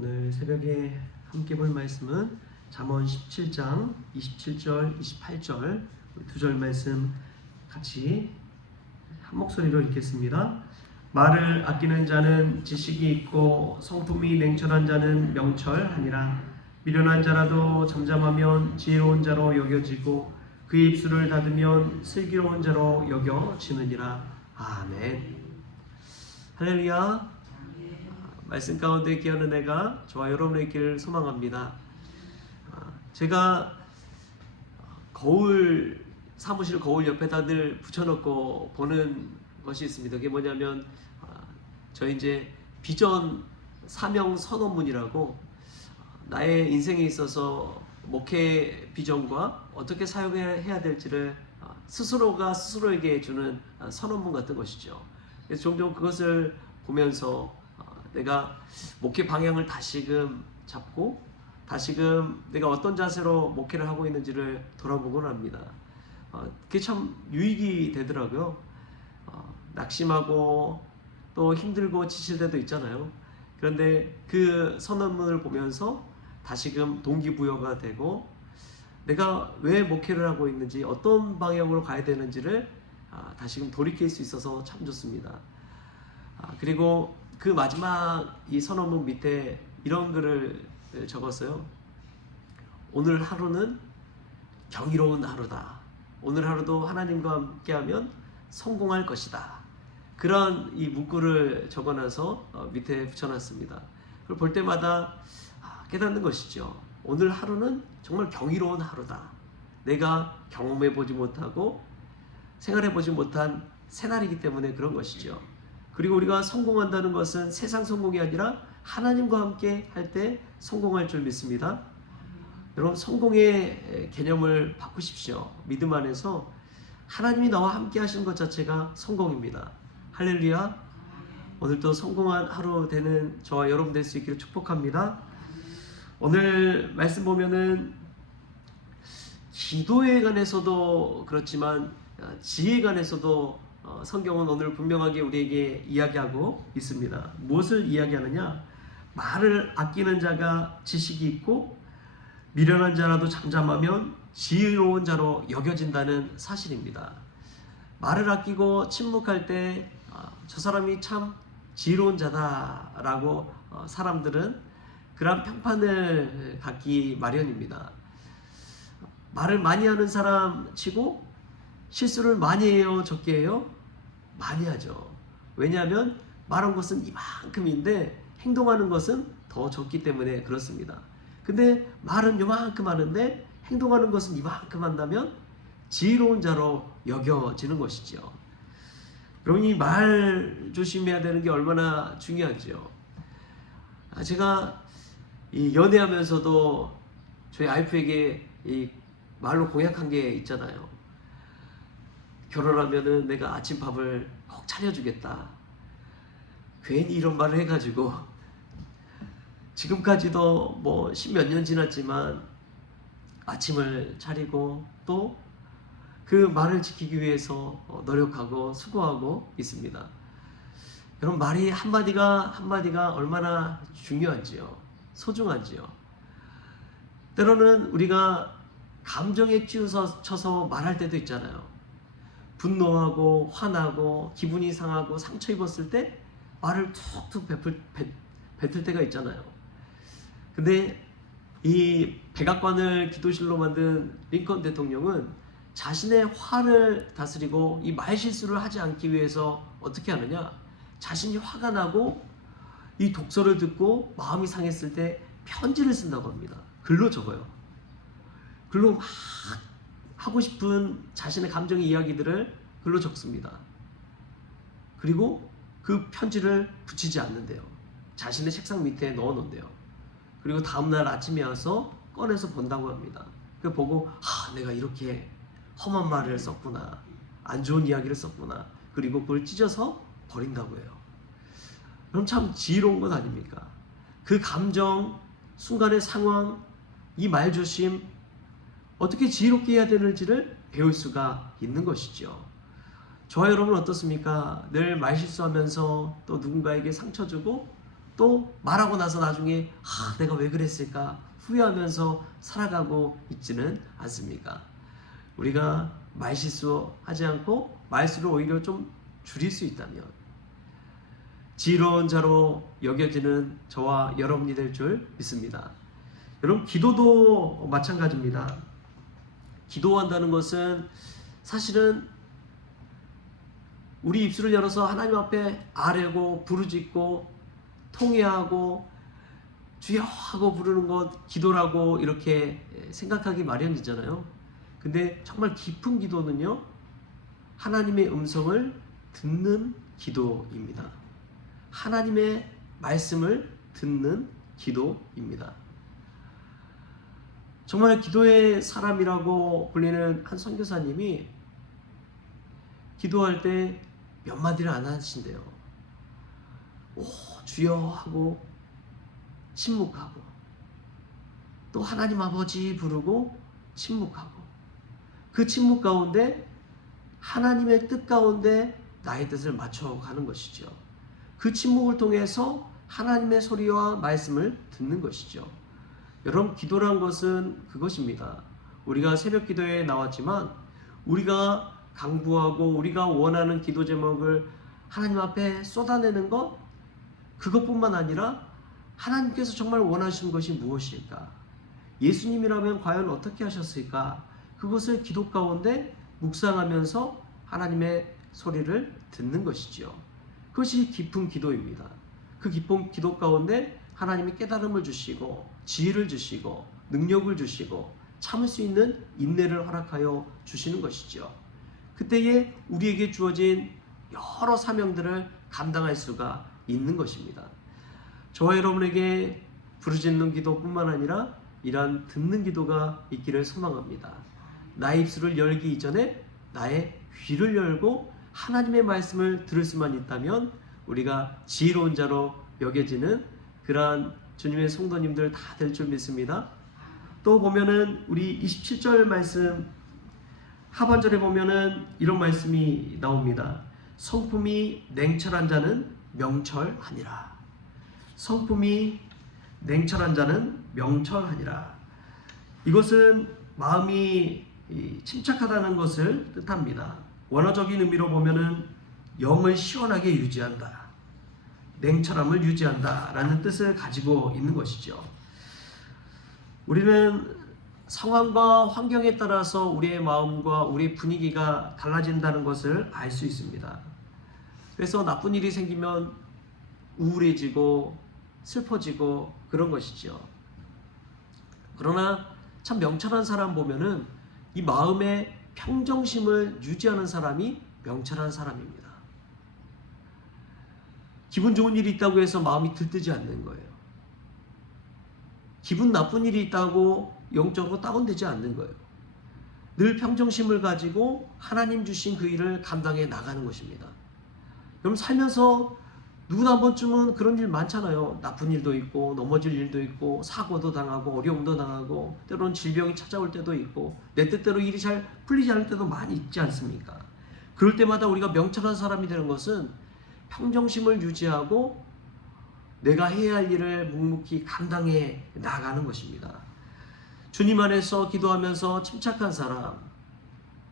오늘 새벽에 함께 볼 말씀은 잠언 17장 27절, 28절 두 절 말씀 같이 한 목소리로 읽겠습니다. 말을 아끼는 자는 지식이 있고 성품이 냉철한 자는 명철하니라. 미련한 자라도 잠잠하면 지혜로운 자로 여겨지고 그의 입술을 닫으면 슬기로운 자로 여겨지느니라. 아멘. 할렐루야. 말씀 가운데 귀한 은혜가 저와 여러분의 있기를 소망합니다. 제가 사무실 거울 옆에다 늘 붙여놓고 보는 것이 있습니다. 그게 뭐냐면 저희 이제 비전 사명 선언문이라고 나의 인생에 있어서 목회 비전과 어떻게 사용해야 될지를 스스로가 스스로에게 주는 선언문 같은 것이죠. 그래서 종종 그것을 보면서 내가 목회 방향을 다시금 잡고 다시금 내가 어떤 자세로 목회를 하고 있는지를 돌아보곤 합니다. 그게 참 유익이 되더라고요. 낙심하고 또 힘들고 지칠 때도 있잖아요. 그런데 그 선언문을 보면서 다시금 동기부여가 되고 내가 왜 목회를 하고 있는지 어떤 방향으로 가야 되는지를 다시금 돌이킬 수 있어서 참 좋습니다. 그리고 그 마지막 이 선언문 밑에 이런 글을 적었어요. 오늘 하루는 경이로운 하루다. 오늘 하루도 하나님과 함께하면 성공할 것이다. 그런 이 문구를 적어놔서 밑에 붙여놨습니다. 그걸 볼 때마다 깨닫는 것이죠. 오늘 하루는 정말 경이로운 하루다. 내가 경험해보지 못하고 생활해보지 못한 새날이기 때문에 그런 것이죠. 그리고 우리가 성공한다는 것은 세상 성공이 아니라 하나님과 함께 할 때 성공할 줄 믿습니다. 여러분, 성공의 개념을 바꾸십시오. 믿음 안에서 하나님이 나와 함께 하시는 것 자체가 성공입니다. 할렐루야. 오늘도 성공한 하루 되는 저와 여러분 될 수 있기를 축복합니다. 오늘 말씀 보면은 기도에 관해서도 그렇지만 지혜에 관해서도 성경은 오늘 분명하게 우리에게 이야기하고 있습니다. 무엇을 이야기하느냐? 말을 아끼는 자가 지식이 있고 미련한 자라도 잠잠하면 지혜로운 자로 여겨진다는 사실입니다. 말을 아끼고 침묵할 때 저 사람이 참 지혜로운 자다라고 사람들은 그런 평판을 갖기 마련입니다. 말을 많이 하는 사람 치고 실수를 많이 해요, 적게 해요? 많이 하죠. 왜냐하면 말한 것은 이만큼인데 행동하는 것은 더 적기 때문에 그렇습니다. 근데 말은 요만큼 하는데 행동하는 것은 이만큼 한다면 지혜로운 자로 여겨지는 것이죠. 여러분, 이 말 조심해야 되는 게 얼마나 중요하죠. 제가 이 연애하면서도 저희 와이프에게 이 말로 공약한 게 있잖아요. 결혼하면은 내가 아침밥을 꼭 차려주겠다. 괜히 이런 말을 해가지고 지금까지도 뭐 10몇 년 지났지만 아침을 차리고 또 그 말을 지키기 위해서 노력하고 수고하고 있습니다. 여러분, 말이 한마디가 얼마나 중요한지요. 소중한지요. 때로는 우리가 감정에 치우쳐서 말할 때도 있잖아요. 분노하고 화나고 기분이 상하고 상처 입었을 때 말을 툭툭 뱉을 때가 있잖아요. 근데 이 백악관을 기도실로 만든 링컨 대통령은 자신의 화를 다스리고 이 말실수를 하지 않기 위해서 어떻게 하느냐? 자신이 화가 나고 이 독서를 듣고 마음이 상했을 때 편지를 쓴다고 합니다. 글로 적어요. 글로 막 하고 싶은 자신의 감정의 이야기들을 글로 적습니다. 그리고 그 편지를 붙이지 않는데요. 자신의 책상 밑에 넣어놓는데요. 그리고 다음날 아침에 와서 꺼내서 본다고 합니다. 그 보고 내가 이렇게 험한 말을 썼구나, 안 좋은 이야기를 썼구나. 그리고 그걸 찢어서 버린다고 해요. 그럼 참 지혜로운 것 아닙니까? 그 감정, 순간의 상황, 이 말조심, 어떻게 지혜롭게 해야 되는지를 배울 수가 있는 것이죠. 저와 여러분 어떻습니까? 늘 말실수하면서 또 누군가에게 상처 주고 또 말하고 나서 나중에 내가 왜 그랬을까 후회하면서 살아가고 있지는 않습니까? 우리가 말실수하지 않고 말수를 오히려 좀 줄일 수 있다면 지혜로운 자로 여겨지는 저와 여러분이 될 줄 믿습니다. 여러분, 기도도 마찬가지입니다. 기도한다는 것은 사실은 우리 입술을 열어서 하나님 앞에 아뢰고 부르짖고 통회하고 주여 하고 부르는 것 기도라고 이렇게 생각하기 마련이잖아요. 근데 정말 깊은 기도는요, 하나님의 음성을 듣는 기도입니다. 하나님의 말씀을 듣는 기도입니다. 정말 기도의 사람이라고 불리는 한 선교사님이 기도할 때 몇 마디를 안 하신대요. 주여 하고 침묵하고 또 하나님 아버지 부르고 침묵하고 그 침묵 가운데 하나님의 뜻 가운데 나의 뜻을 맞춰가는 것이죠. 그 침묵을 통해서 하나님의 소리와 말씀을 듣는 것이죠. 여러분, 기도란 것은 그것입니다. 우리가 새벽 기도에 나왔지만 우리가 강구하고 우리가 원하는 기도 제목을 하나님 앞에 쏟아내는 것, 그것뿐만 아니라 하나님께서 정말 원하시는 것이 무엇일까? 예수님이라면 과연 어떻게 하셨을까? 그것을 기도 가운데 묵상하면서 하나님의 소리를 듣는 것이지요. 그것이 깊은 기도입니다. 그 깊은 기도 가운데 하나님이 깨달음을 주시고 지혜를 주시고 능력을 주시고 참을 수 있는 인내를 허락하여 주시는 것이죠. 그때에 우리에게 주어진 여러 사명들을 감당할 수가 있는 것입니다. 저와 여러분에게 부르짖는 기도뿐만 아니라 이러한 듣는 기도가 있기를 소망합니다. 나의 입술을 열기 이전에 나의 귀를 열고 하나님의 말씀을 들을 수만 있다면 우리가 지혜로운 자로 여겨지는 그러한 주님의 성도님들 다 될 줄 믿습니다. 또 보면은 우리 27절 말씀 하반절에 보면은 이런 말씀이 나옵니다. 성품이 냉철한 자는 명철하니라. 성품이 냉철한 자는 명철하니라. 이것은 마음이 침착하다는 것을 뜻합니다. 원어적인 의미로 보면은 영을 시원하게 유지한다, 냉철함을 유지한다 라는 뜻을 가지고 있는 것이죠. 우리는 상황과 환경에 따라서 우리의 마음과 우리의 분위기가 달라진다는 것을 알 수 있습니다. 그래서 나쁜 일이 생기면 우울해지고 슬퍼지고 그런 것이죠. 그러나 참 명철한 사람 보면은 이 마음의 평정심을 유지하는 사람이 명철한 사람입니다. 기분 좋은 일이 있다고 해서 마음이 들뜨지 않는 거예요. 기분 나쁜 일이 있다고 영적으로 다운되지 않는 거예요. 늘 평정심을 가지고 하나님 주신 그 일을 감당해 나가는 것입니다. 여러분, 살면서 누구나 한 번쯤은 그런 일 많잖아요. 나쁜 일도 있고 넘어질 일도 있고 사고도 당하고 어려움도 당하고 때로는 질병이 찾아올 때도 있고 내 뜻대로 일이 잘 풀리지 않을 때도 많이 있지 않습니까? 그럴 때마다 우리가 명철한 사람이 되는 것은 평정심을 유지하고 내가 해야 할 일을 묵묵히 감당해 나가는 것입니다. 주님 안에서 기도하면서 침착한 사람,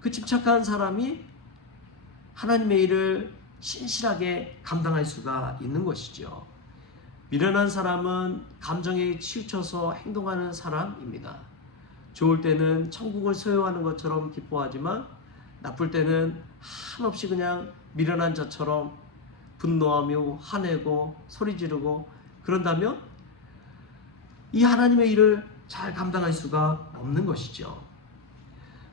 그 침착한 사람이 하나님의 일을 신실하게 감당할 수가 있는 것이죠. 미련한 사람은 감정에 치우쳐서 행동하는 사람입니다. 좋을 때는 천국을 소유하는 것처럼 기뻐하지만 나쁠 때는 한없이 그냥 미련한 자처럼 분노하며 화내고 소리 지르고 그런다면 이 하나님의 일을 잘 감당할 수가 없는 것이죠.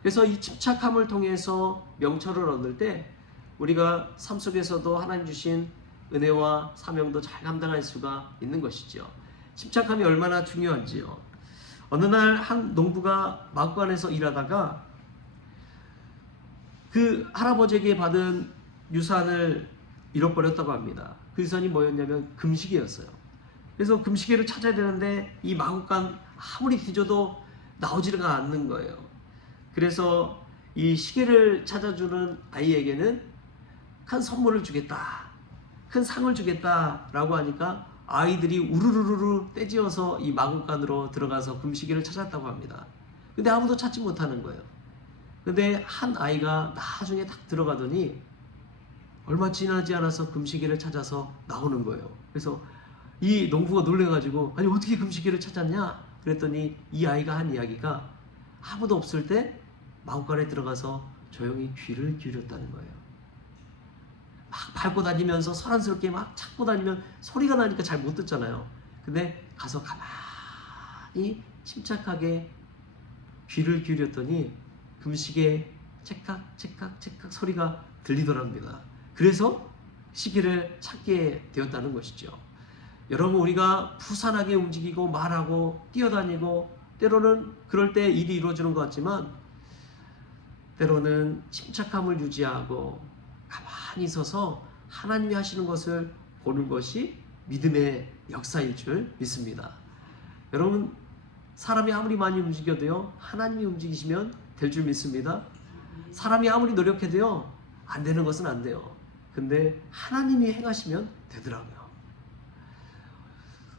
그래서 이 침착함을 통해서 명철을 얻을 때 우리가 삶 속에서도 하나님 주신 은혜와 사명도 잘 감당할 수가 있는 것이죠. 침착함이 얼마나 중요한지요. 어느 날 한 농부가 마구간에서 일하다가 그 할아버지에게 받은 유산을 잃어버렸다고 합니다. 그 유산이 뭐였냐면 금시계였어요. 그래서 금시계를 찾아야 되는데 이 마구간 아무리 뒤져도 나오지가 않는 거예요. 그래서 이 시계를 찾아주는 아이에게는 큰 선물을 주겠다, 큰 상을 주겠다라고 하니까 아이들이 우르르르 떼지어서 이 마구간으로 들어가서 금시계를 찾았다고 합니다. 근데 아무도 찾지 못하는 거예요. 근데 한 아이가 나중에 딱 들어가더니 얼마 지나지 않아서 금시계를 찾아서 나오는 거예요. 그래서 이 농부가 놀래가지고 아니 어떻게 금시계를 찾았냐? 그랬더니 이 아이가 한 이야기가 아무도 없을 때 마구간에 들어가서 조용히 귀를 기울였다는 거예요. 막 밟고 다니면서 소란스럽게 막 찾고 다니면 소리가 나니까 잘 못 듣잖아요. 근데 가서 가만히 침착하게 귀를 기울였더니 금시계 째깍 째깍 째깍 소리가 들리더랍니다. 그래서 시계를 찾게 되었다는 것이죠. 여러분, 우리가 부산하게 움직이고 말하고 뛰어다니고 때로는 그럴 때 일이 이루어지는 것 같지만 때로는 침착함을 유지하고 가만히 서서 하나님이 하시는 것을 보는 것이 믿음의 역사일 줄 믿습니다. 여러분, 사람이 아무리 많이 움직여도요, 하나님이 움직이시면 될 줄 믿습니다. 사람이 아무리 노력해도요, 안 되는 것은 안 돼요. 근데 하나님이 행하시면 되더라고요.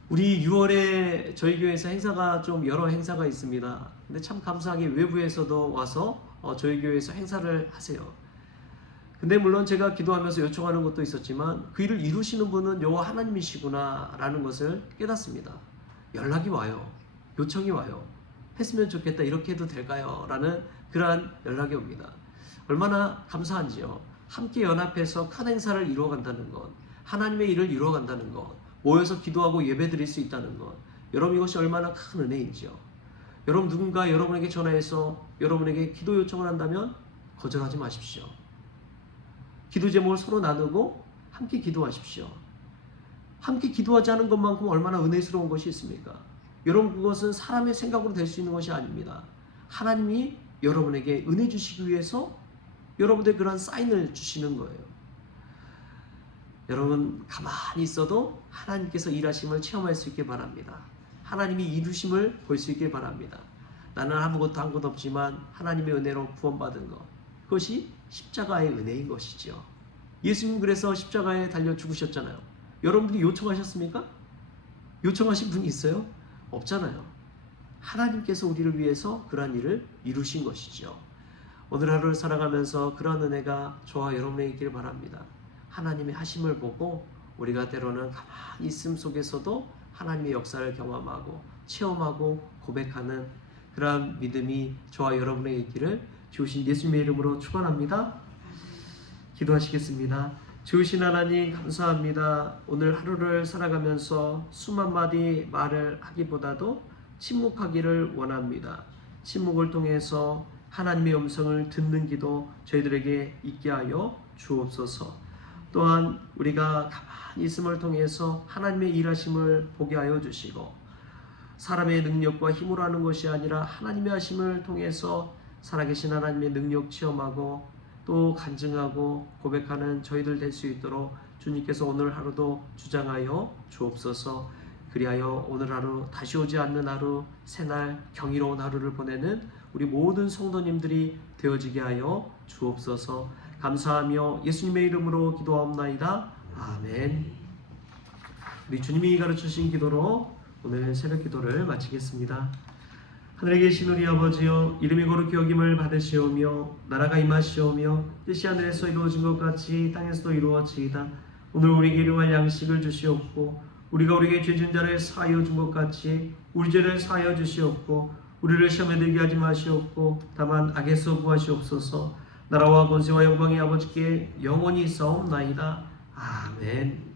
우리 6월에 저희 교회에서 행사가 좀 여러 행사가 있습니다. 근데 참 감사하게 외부에서도 와서 저희 교회에서 행사를 하세요. 근데 물론 제가 기도하면서 요청하는 것도 있었지만 그 일을 이루시는 분은 여호와 하나님이시구나 라는 것을 깨닫습니다. 연락이 와요. 요청이 와요. 했으면 좋겠다. 이렇게 해도 될까요? 라는 그러한 연락이 옵니다. 얼마나 감사한지요. 함께 연합해서 큰 행사를 이루어간다는 것, 하나님의 일을 이루어간다는 것, 모여서 기도하고 예배드릴 수 있다는 것, 여러분 이것이 얼마나 큰 은혜인지요. 여러분 누군가 여러분에게 전화해서 여러분에게 기도 요청을 한다면 거절하지 마십시오. 기도 제목을 서로 나누고 함께 기도하십시오. 함께 기도하지 않은 것만큼 얼마나 은혜스러운 것이 있습니까? 여러분 그것은 사람의 생각으로 될 수 있는 것이 아닙니다. 하나님이 여러분에게 은혜 주시기 위해서 여러분들 그런 사인을 주시는 거예요. 여러분 가만히 있어도 하나님께서 일하심을 체험할 수 있게 바랍니다. 하나님이 이루심을 볼 수 있게 바랍니다. 나는 아무것도 한 것 없지만 하나님의 은혜로 구원받은 것, 그것이 십자가의 은혜인 것이죠. 예수님 그래서 십자가에 달려 죽으셨잖아요. 여러분들이 요청하셨습니까? 요청하신 분이 있어요? 없잖아요. 하나님께서 우리를 위해서 그러한 일을 이루신 것이죠. 오늘 하루를 살아가면서 그러한 은혜가 저와 여러분에게 있기를 바랍니다. 하나님의 하심을 보고 우리가 때로는 가만히 있음 속에서도 하나님의 역사를 경험하고 체험하고 고백하는 그러한 믿음이 저와 여러분에게 있기를 주신 예수님의 이름으로 축원합니다. 기도하시겠습니다. 주신 하나님 감사합니다. 오늘 하루를 살아가면서 수만 마디 말을 하기보다도 침묵하기를 원합니다. 침묵을 통해서 하나님의 음성을 듣는 기도 저희들에게 있게 하여 주옵소서. 또한 우리가 가만히 있음을 통해서 하나님의 일하심을 보게 하여 주시고 사람의 능력과 힘으로 하는 것이 아니라 하나님의 하심을 통해서 살아계신 하나님의 능력 체험하고 또 간증하고 고백하는 저희들 될 수 있도록 주님께서 오늘 하루도 주장하여 주옵소서. 그리하여 오늘 하루 다시 오지 않는 하루 새날 경이로운 하루를 보내는 우리 모든 성도님들이 되어지게 하여 주옵소서. 감사하며 예수님의 이름으로 기도하옵나이다. 아멘. 우리 주님이 가르치신 기도로 오늘 새벽 기도를 마치겠습니다. 하늘에 계신 우리 아버지여, 이름이 거룩히 여김을 받으시오며 나라가 임하시오며 뜻이 하늘에서 이루어진 것 같이 땅에서도 이루어지이다. 오늘 우리에게 일용할 양식을 주시옵고 우리가 우리에게 죄진 자를 사하여 준 것 같이 우리 죄를 사하여 주시옵고 우리를 시험에 들게 하지 마시옵고 다만 악에서 구하시옵소서. 나라와 권세와 영광이 아버지께 영원히 있사옵나이다. 아멘.